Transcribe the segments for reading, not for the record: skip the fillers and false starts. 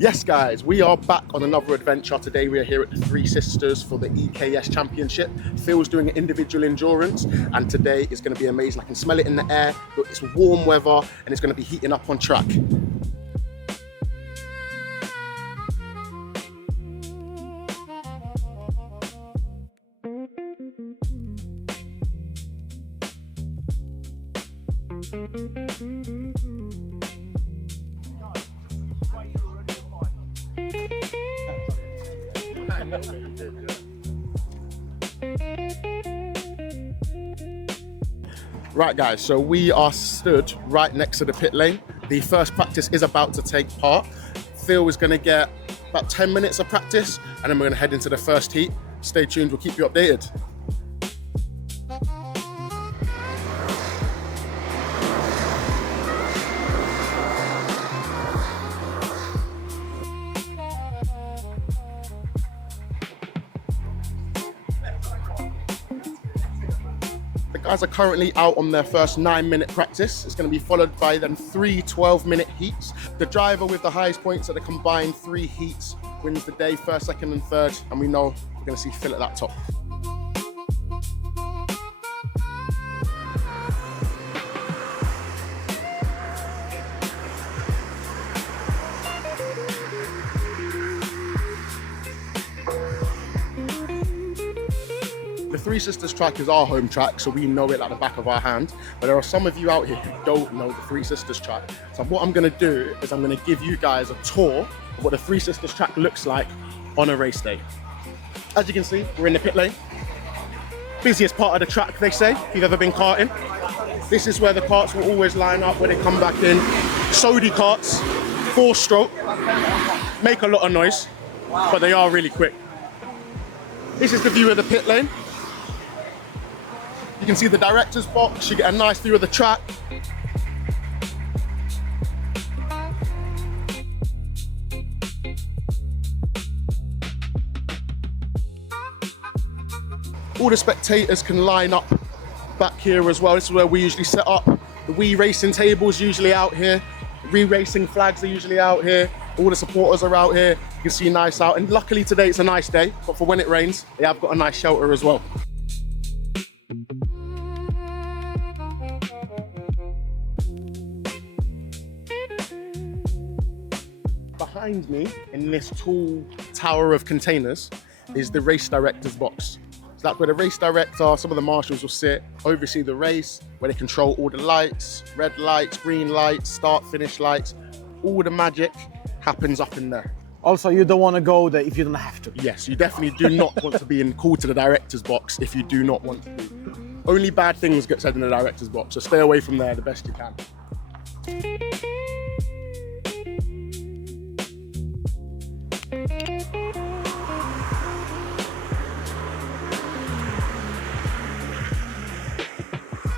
Yes guys, we are back on another adventure. Today we are here at the Three Sisters for the EKS Championship. Phil's doing individual endurance and today is going to be amazing. I can smell it in the air. Look, it's warm weather and it's going to be heating up on track. Right guys, so we are stood right next to the pit lane. The first practice is about to take part. Phil is going to get about 10 minutes of practice and then we're going to head into the first heat. Stay tuned, we'll keep you updated. The guys are currently out on their first 9-minute practice. It's going to be followed by then 3 12-minute heats. The driver with the highest points at the combined 3 heats wins the day, first, second and third. And we know we're going to see Phil at that top. The Three Sisters track is our home track, so we know it like the back of our hand. But there are some of you out here who don't know the Three Sisters track. So what I'm going to do is I'm going to give you guys a tour of what the Three Sisters track looks like on a race day. As you can see, we're in the pit lane. Busiest part of the track, they say, if you've ever been karting. This is where the karts will always line up, where they come back in. Sodi karts, 4-stroke, make a lot of noise, but they are really quick. This is the view of the pit lane. You can see the director's box, you get a nice view of the track. All the spectators can line up back here as well. This is where we usually set up. The We Racing table is usually out here. We Racing flags are usually out here. All the supporters are out here. You can see nice out. And luckily today it's a nice day, but for when it rains, they have got a nice shelter as well. Behind me, in this tall tower of containers, is the race director's box. So that's where the race director, some of the marshals will sit, oversee the race, where they control all the lights, red lights, green lights, start, finish lights. All the magic happens up in there. Also, you don't want to go there if you don't have to. Yes, you definitely do not want to be called to the director's box if you do not want to be. Only bad things get said in the director's box, so stay away from there the best you can.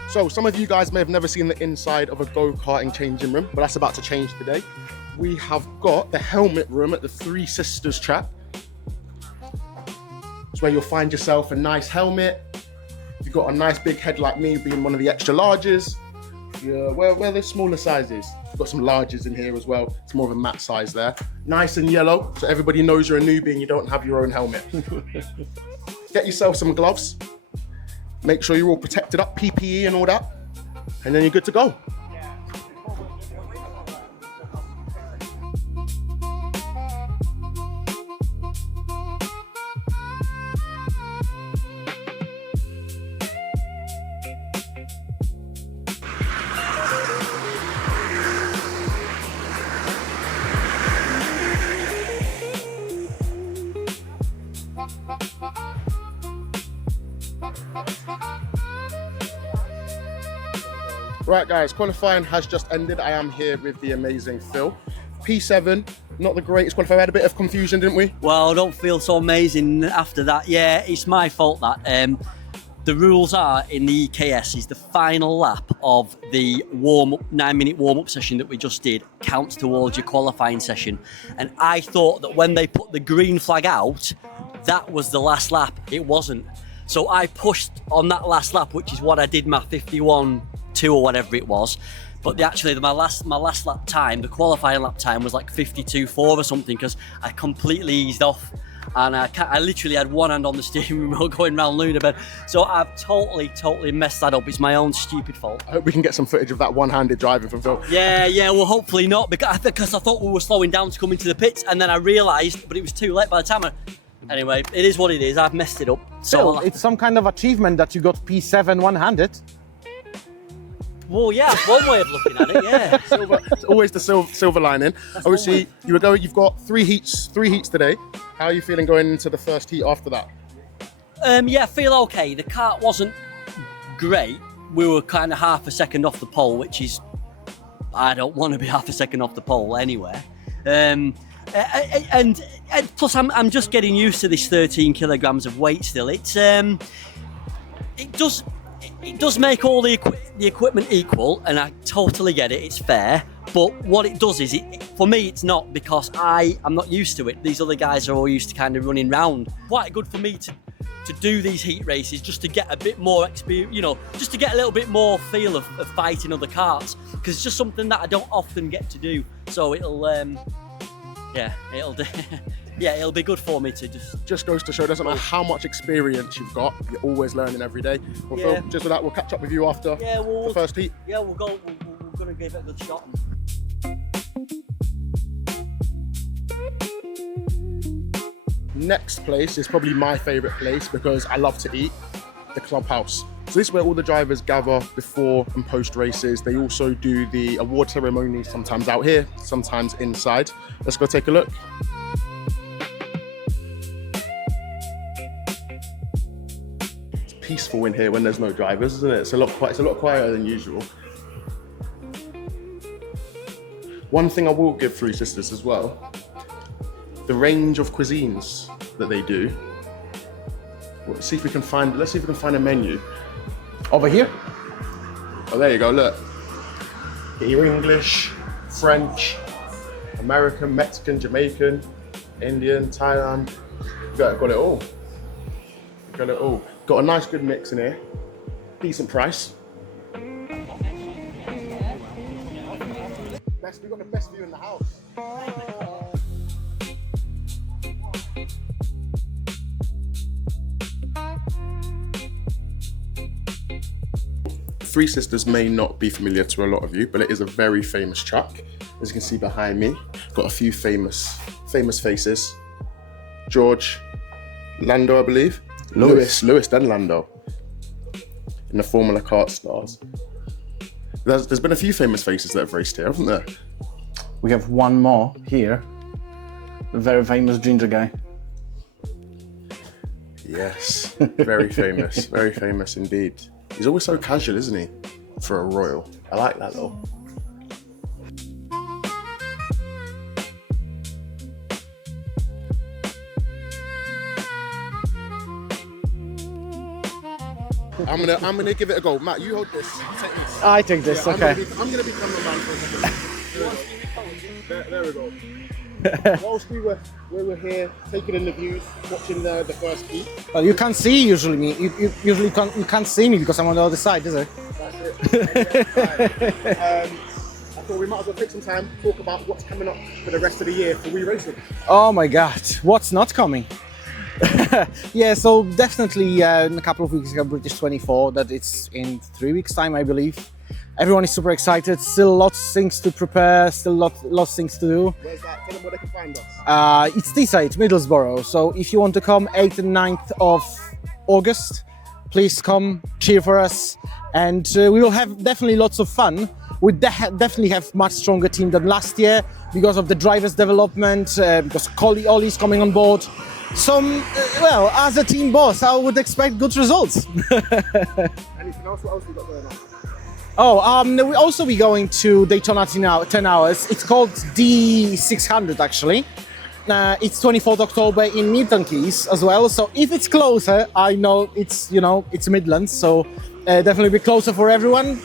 So some of you guys may have never seen the inside of a go-karting changing room, but that's about to change today. We have got the helmet room at the Three Sisters track. It's where you'll find yourself a nice helmet. You've got a nice big head like me, being one of the extra larges. Where the smaller sizes. We've got some larges in here as well. It's more of a matte size there. Nice and yellow, so everybody knows you're a newbie and you don't have your own helmet. Get yourself some gloves. Make sure you're all protected up, PPE and all that, and then you're good to go. Right guys, qualifying has just ended. I am here with the amazing Phil. P7, not the greatest qualifier. We had a bit of confusion, didn't we? Well, I don't feel so amazing after that. Yeah, it's my fault that. The rules are in the EKS is the final lap of the 9-minute warm-up session that we just did counts towards your qualifying session. And I thought that when they put the green flag out, that was the last lap. It wasn't. So I pushed on that last lap, which is what I did my 51.2 or whatever it was. But my last lap time, the qualifying lap time was like 52.4 or something, because I completely eased off. And I literally had one hand on the steering remote going round Lunabed. So I've totally messed that up. It's my own stupid fault. I hope we can get some footage of that one-handed driving from Phil. Yeah, well, hopefully not, because I thought we were slowing down to come into the pits, and then I realised, but it was too late by the time Anyway, it is what it is. I've messed it up. So it's some kind of achievement that you got P7 one-handed. Well, yeah, that's one way of looking at it, yeah. It's always the silver lining. That's Obviously, you've got three heats today. How are you feeling going into the first heat after that? Yeah, I feel okay. The kart wasn't great. We were kind of half a second off the pole, which is, I don't want to be half a second off the pole anyway. And plus, I'm just getting used to this 13 kilograms of weight still. It does make all the equipment equal, and I totally get it. It's fair, but what it does is, for me, it's not, because I'm not used to it. These other guys are all used to kind of running round. Quite good for me to do these heat races, just to get a bit more experience, just to get a little bit more feel of fighting other karts, because it's just something that I don't often get to do. So it'll be good for me to just goes to show, doesn't matter how much experience you've got, you're always learning every day. Well, Phil, just with that, we'll catch up with you after the first heat. Yeah, we're going to give it a good shot. Next place is probably my favourite place, because I love to eat, the clubhouse. So this is where all the drivers gather before and post races. They also do the award ceremonies, sometimes out here, sometimes inside. Let's go take a look. It's peaceful in here when there's no drivers, isn't it? It's a lot quieter than usual. One thing I will give Three Sisters as well, the range of cuisines that they do. Let's see if we can find a menu. Over here? Oh, there you go, look. Get your English, French, American, Mexican, Jamaican, Indian, Thailand. Got it all. Got it all. Got a nice good mix in here. Decent price. We got the best view in the house. Three Sisters may not be familiar to a lot of you, but it is a very famous track. As you can see behind me, got a few famous faces. George, Lando, I believe. Lewis, then Lando. In the Formula Kart stars. There's been a few famous faces that have raced here, haven't there? We have one more here. The very famous ginger guy. Yes, very famous indeed. He's always so casual, isn't he? For a royal. I like that though. I'm gonna give it a go. Matt, you hold this. Take this. I take this, Yeah, okay. I'm gonna be cameraman for a second. There we go. Whilst we were here taking in the views, watching the first heat. Well, you can't see usually me. You usually can't see me because I'm on the other side, is it? That's it. I thought we might as well take some time to talk about what's coming up for the rest of the year for We Racing. Oh my God, what's not coming? Yeah, so definitely in a couple of weeks ago, British 24, that it's in 3 weeks time, I believe. Everyone is super excited, still lots of things to prepare, still lots of things to do. Where's that? Tell them where they can find us. It's Teesside, Middlesbrough, so if you want to come 8th and 9th of August, please come, cheer for us, and we will have definitely lots of fun. We definitely have much stronger team than last year because of the drivers' development, because Ollie's coming on board. Well, as a team boss, I would expect good results. Anything else? What else we got going on? We'll also be going to Daytona 10 hours. It's called D600 actually. It's 24th October in Milton Keynes as well. So if it's closer, I know it's Midlands, so definitely be closer for everyone.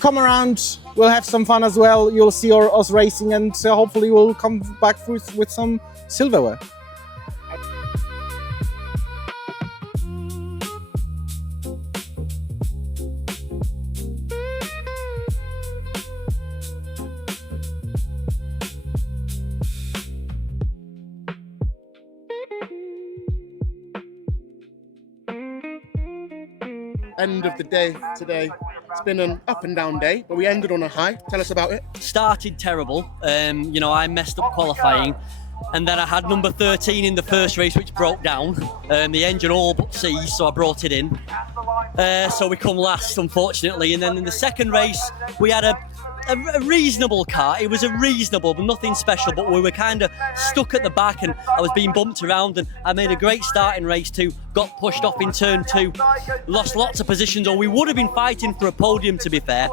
Come around, we'll have some fun as well. You'll see us racing, and hopefully we'll come back with some silverware. end of the day today. It's been an up and down day, but we ended on a high. Tell us about it. Started terrible. You know, I messed up qualifying, and then I had number 13 in the first race, which broke down. The engine all but seized, so I brought it in. So we come last, unfortunately. And then in the second race, we had a reasonable car. It was a reasonable, but nothing special. But we were kind of stuck at the back, and I was being bumped around. And I made a great start in race 2. Got pushed off in turn 2. Lost lots of positions, or we would have been fighting for a podium, to be fair.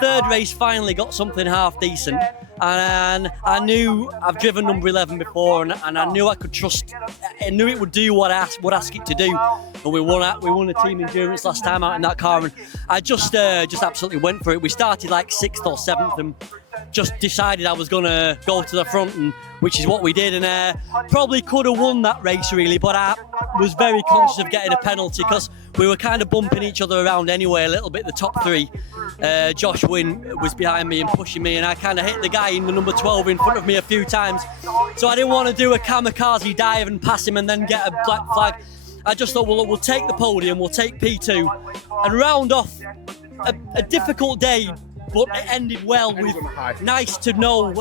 Third race finally got something half decent, and I knew I've driven number 11 before, and I knew I could trust. I knew it would do what I asked it to do, and we won a team endurance last time out in that car, and I just absolutely went for it. We started like 6th or 7th, and just decided I was gonna go to the front, and which is what we did, and probably could have won that race really, but I was very conscious of getting a penalty because we were kind of bumping each other around anyway a little bit, the top 3. Josh Wynn was behind me and pushing me, and I kind of hit the guy in the number 12 in front of me a few times, so I didn't want to do a kamikaze dive and pass him and then get a black flag. I just thought, well, we'll take the podium, we'll take P2 and round off a difficult day, but it ended well with nice to know,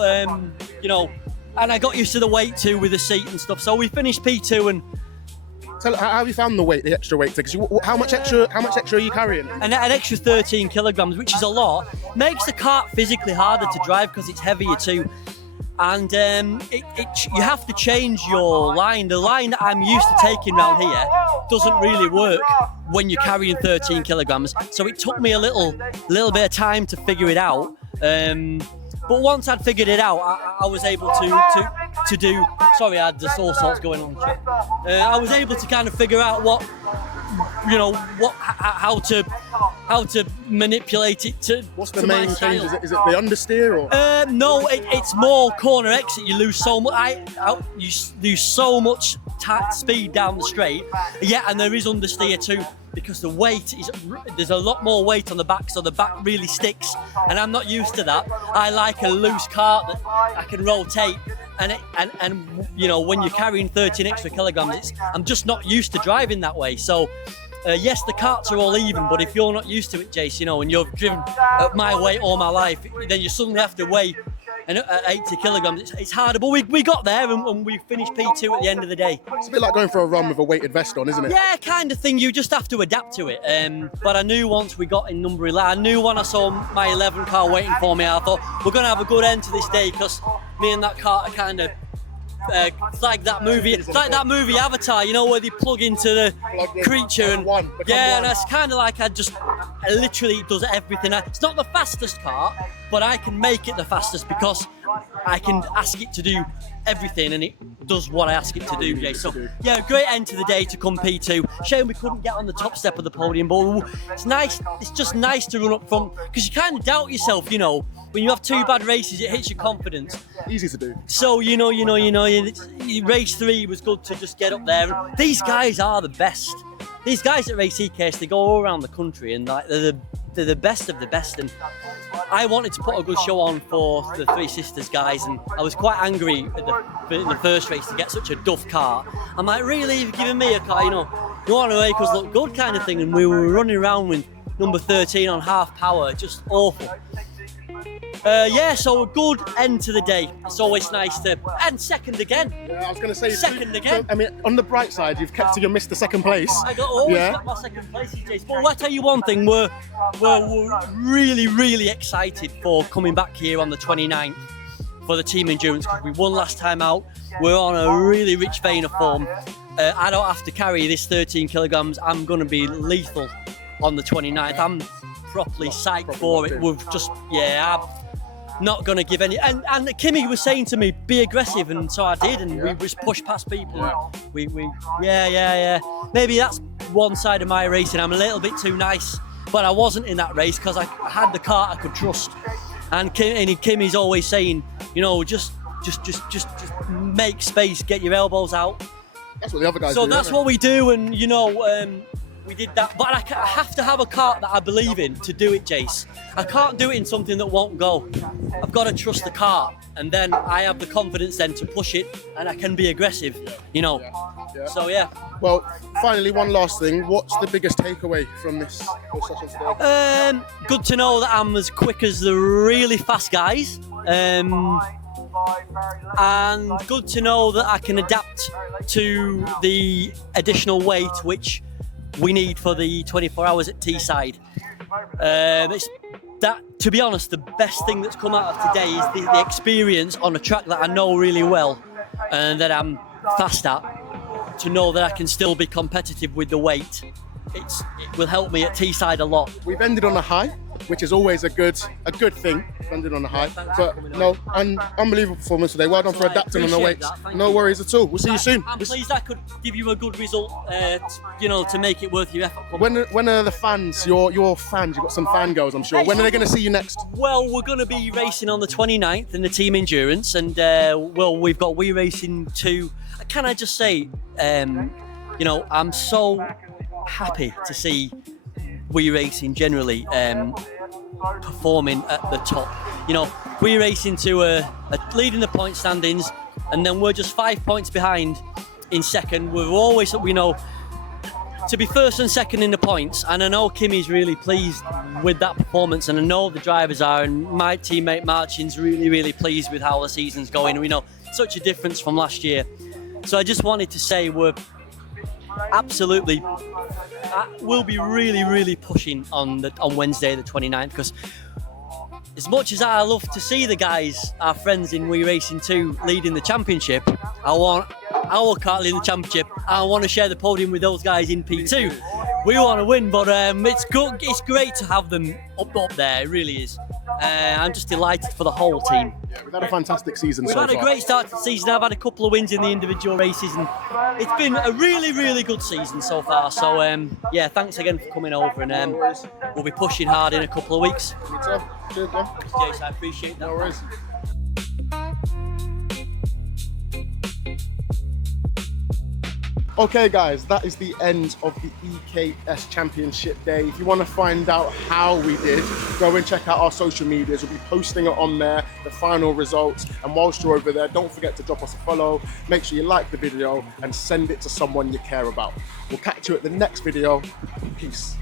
you know, and I got used to the weight too with the seat and stuff. So we finished P2 and. So how have you found the extra weight? Because how much extra are you carrying? An extra 13 kilograms, which is a lot, makes the kart physically harder to drive because it's heavier too. And you have to change your line. The line that I'm used to taking around here doesn't really work when you're carrying 13 kilograms. So it took me a little bit of time to figure it out. But once I'd figured it out, I was able to do. Sorry, I had just all sorts going on. I was able to kind of figure out how to manipulate it to. What's the main change? Is it the understeer or? No, it's more corner exit. You lose so much. You lose so much speed down the straight. Yeah, and there is understeer too, because the weight there's a lot more weight on the back, so the back really sticks, and I'm not used to that. I like a loose cart that I can rotate, and you know, when you're carrying 13 extra kilograms, I'm just not used to driving that way. So yes, the carts are all even, but if you're not used to it, Jace, you know, and you've driven at my weight all my life, then you suddenly have to weigh. And at 80 kilograms, it's harder. But we got there, and we finished P2 at the end of the day. It's a bit like going for a run with a weighted vest on, isn't it? Yeah, kind of thing. You just have to adapt to it. But I knew once we got in number 11, I knew when I saw my 11 car waiting for me, I thought, we're going to have a good end to this day, because me and that car are kind of it's like that movie Avatar, you know, where they plug into the creature and and it's kind of like I literally it does everything. It's not the fastest car, but I can make it the fastest because I can ask it to do everything, and it does what I ask it to do, Jay. So yeah, great end to the day to come P2. Shame we couldn't get on the top step of the podium, but it's nice. It's just nice to run up front, because you kind of doubt yourself, you know. When you have 2 bad races, it hits your confidence. Easy to do. So race 3 was good to just get up there. And these guys are the best. These guys that race EKS, they go all around the country, and like they're the best of the best. And I wanted to put a good show on for the Three Sisters guys, and I was quite angry in the first race to get such a duff car. I'm like, really, you've given me a car, you know, you want to make us look good kind of thing. And we were running around with number 13 on half power, just awful. So a good end to the day. It's always nice to, and second again. Yeah, I was going to say second again. I mean, on the bright side, you've missed the second place. I always got my second place, Jace. But I'll tell you one thing: we're really, really excited for coming back here on the 29th for the team endurance, because we won last time out. We're on a really rich vein of form. I don't have to carry this 13 kilograms. I'm going to be lethal on the 29th. I'm properly psyched for it. We've just, I'm not going to give any. And Kimmy was saying to me, be aggressive, and so I did, and we just pushed past people. Maybe that's one side of my racing. I'm a little bit too nice, but I wasn't in that race because I had the car I could trust. And Kimmy's always saying, you know, just make space, get your elbows out. That's what the other guys do. So that's what we do, and you know, We did that, but I have to have a kart that I believe in to do it, Jace. I can't do it in something that won't go. I've got to trust the kart, and then I have the confidence then to push it, and I can be aggressive, you know. Yeah. So yeah. Well, finally, one last thing. What's the biggest takeaway from this session today? Good to know that I'm as quick as the really fast guys. And good to know that I can adapt to the additional weight which we need for the 24 hours at Teesside. To be honest, the best thing that's come out of today is the experience on a track that I know really well and that I'm fast at, to know that I can still be competitive with the weight. It will help me at Teesside a lot. We've ended on a high, which is always a good thing. Ended on a high, but no, unbelievable performance today. Well done for adapting on the weights. No worries at all. We'll see you soon. I'm pleased I could give you a good result, to make it worth your effort. When are the fans, your fans, you've got some fangirls, I'm sure. When are they going to see you next? Well, we're going to be racing on the 29th in the team endurance, and we've got We Racing 2. Can I just say, I'm so happy to see We Racing generally performing at the top. We Racing 2 are leading the point standings, and then we're just 5 points behind in second. We're always, to be first and second in the points, and I know Kimmy's really pleased with that performance, and I know the drivers are, and my teammate Martin's really, really pleased with how the season's going. We know such a difference from last year. So I just wanted to say we'll be really, really pushing on Wednesday the 29th, because as much as I love to see the guys, our friends in We Racing 2 leading the championship, I want our kart leading the championship. I want to share the podium with those guys in P2. We want to win, but it's good. It's great to have them up there. It really is. I'm just delighted for the whole team. Yeah, we've had a fantastic season so far. We've had a great start to the season. I've had a couple of wins in the individual races, and it's been a really, really good season so far. So, thanks again for coming over, and we'll be pushing hard in a couple of weeks. Cheers, man. Jace, I appreciate that. No worries. Okay guys, that is the end of the EKS Championship Day. If you want to find out how we did, go and check out our social medias. We'll be posting it on there, the final results. And whilst you're over there, don't forget to drop us a follow. Make sure you like the video and send it to someone you care about. We'll catch you at the next video. Peace.